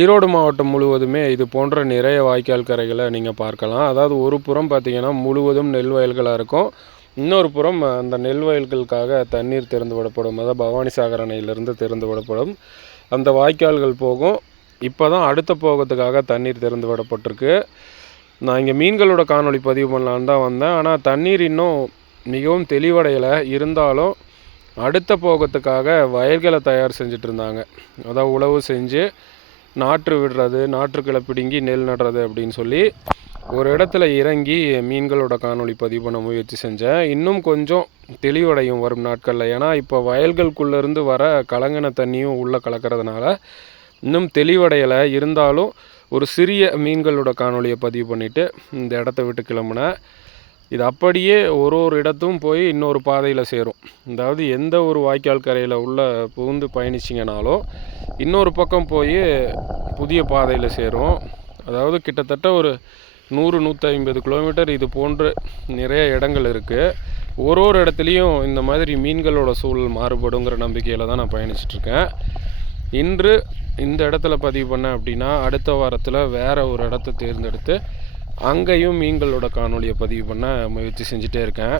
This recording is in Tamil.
ஈரோடு மாவட்டம் முழுவதுமே இது போன்ற நிறைய வாய்க்கால் கரைகளை நீங்கள் பார்க்கலாம். அதாவது ஒரு புறம் பார்த்தீங்கன்னா முழுவதும் நெல் வயல்களாக இருக்கும். இன்னொரு புறம் அந்த நெல் வயல்களுக்காக தண்ணீர் திறந்து விடப்படும். அதாவது பவானி சாகர் அணையிலிருந்து திறந்து விடப்படும். அந்த வாய்க்கால்கள் போகும். இப்போ தான் அடுத்த போகத்துக்காக தண்ணீர் திறந்து விடப்பட்டிருக்கு. நான் இங்கே மீன்களோட காணொளி பதிவு பண்ணலான்னு தான் வந்தேன். ஆனால் தண்ணீர் இன்னும் மிகவும் தெளிவடையலை. இருந்தாலும் அடுத்த போகத்துக்காக வயல்களை தயார் செஞ்சுட்டு இருந்தாங்க. அதாவது உழவு செஞ்சு நாற்று விடுறது நாற்றுக்களை பிடுங்கி நெல் நடுறது அப்படின்னு சொல்லி ஒரு இடத்துல இறங்கி மீன்களோட காணொளி பதிவு பண்ண முயற்சி செஞ்சேன். இன்னும் கொஞ்சம் தெளிவடையும் வரும் நாட்களில். ஏன்னா இப்போ வயல்களுக்குள்ளேருந்து வர கலங்கின தண்ணியும் உள்ளே கலக்கிறதுனால இன்னும் தெளிவடையலை. இருந்தாலும் ஒரு சிறிய மீன்களோட காணொலியை பதிவு பண்ணிவிட்டு இந்த இடத்த விட்டு கிளம்புனேன். இது அப்படியே ஒரு ஒரு இடத்தும் போய் இன்னொரு பாதையில் சேரும். அதாவது எந்த ஒரு வாய்க்கால் கரையில் உள்ள புகுந்து பயணிச்சிங்கனாலும் இன்னொரு பக்கம் போய் புதிய பாதையில் சேரும் அதாவது கிட்டத்தட்ட ஒரு நூறு நூற்றி ஐம்பது கிலோமீட்டர் இது போன்று நிறைய இடங்கள் இருக்குது ஒரு ஒரு இடத்துலையும் இந்த மாதிரி மீன்களோட சூழல் மாறுபடுங்கிற நம்பிக்கையில் தான் நான் பயணிச்சிட்ருக்கேன் இன்று இந்த இடத்துல பதிவு பண்ணேன் அப்படின்னா அடுத்த வாரத்தில் வேறு ஒரு இடத்த தேர்ந்தெடுத்து அங்கேயும் மீன்களோட காணொலியை பதிவு பண்ண முயற்சி செஞ்சுட்டே இருக்கேன்.